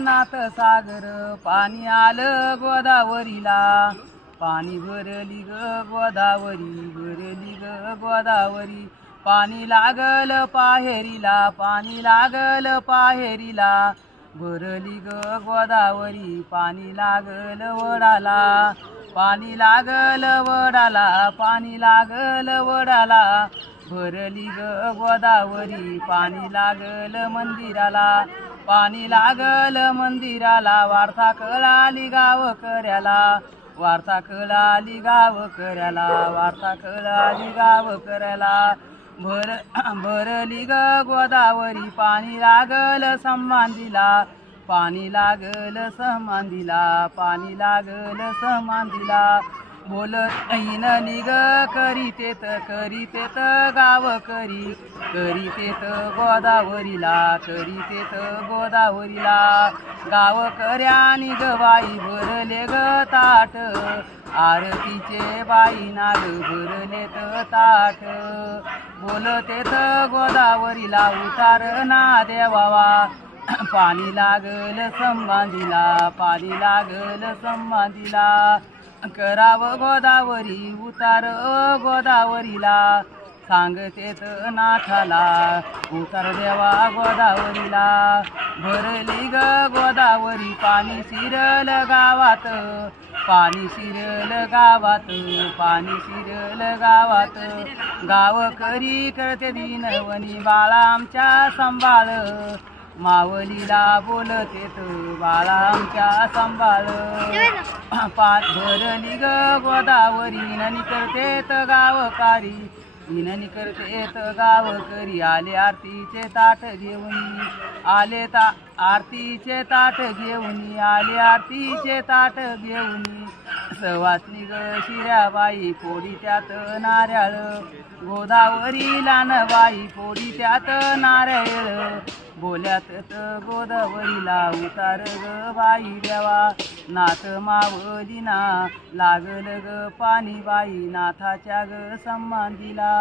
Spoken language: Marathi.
नाथ सागर पाणी आलं गोदावरीला पाणी भरली ग गोदावरी भरली ग गोदावरी पाणी लागल पाहेरीला पाणी लागल पाहेरीला भरली ग गोदावरी पाणी लागल वडाला पाणी लागल वडाला पाणी लागल वडाला भरली ग गोदावरी पाणी लागल मंदिराला पाणी लागल मंदिराला वार्ता कळाली गावकऱ्याला वार्ता कळाली गावकऱ्याला वार्ता कळाली गावकऱ्याला भरली ग गोदावरी पाणी लागल समांदीला पाणी लागल समांदीला पाणी लागल समांदीला बोलत ऐन निग करीतेत गावकरी करीतेत गोदावरीला करीतेत गोदावरीला गावकऱ्यानी ग बाई भरले ग ताट आरतीचे बाई नाग भरलेत ताट बोलतेत गोदावरीला उतार ना देवावा पाणी लागल संबांधीला पाणी लागल संबांधीला कराव गोदावरी उतार गोदावरीला सांगतेत नाथाला उतार देवा गोदावरीला भरली ग गोदावरी पाणी शिरल गावात पाणी शिरल गावात पाणी शिरल गावात गावकरी करते दिनवनी बाळा आमच्या सांभाळ मावलीला बोलतेत बाळा आमच्या सांभाळ भरली ग गोदावरी ननी करतेत गावकारी विननी करतेत गावकरी आले आरतीचे ताट घेऊन आले आरतीचे ताट घेऊन आले आरतीचे ताट घेऊन सवासनी ग शिऱ्याबाई फोडी त्यात नारळ गोदावरीला न बाई फोडी त्यात नारळ बोल्यात गोदावरीला उतार ग बाई देवा नाथ मावलीना लागल ग पाणी बाई नाथाच्या ग संबंधीला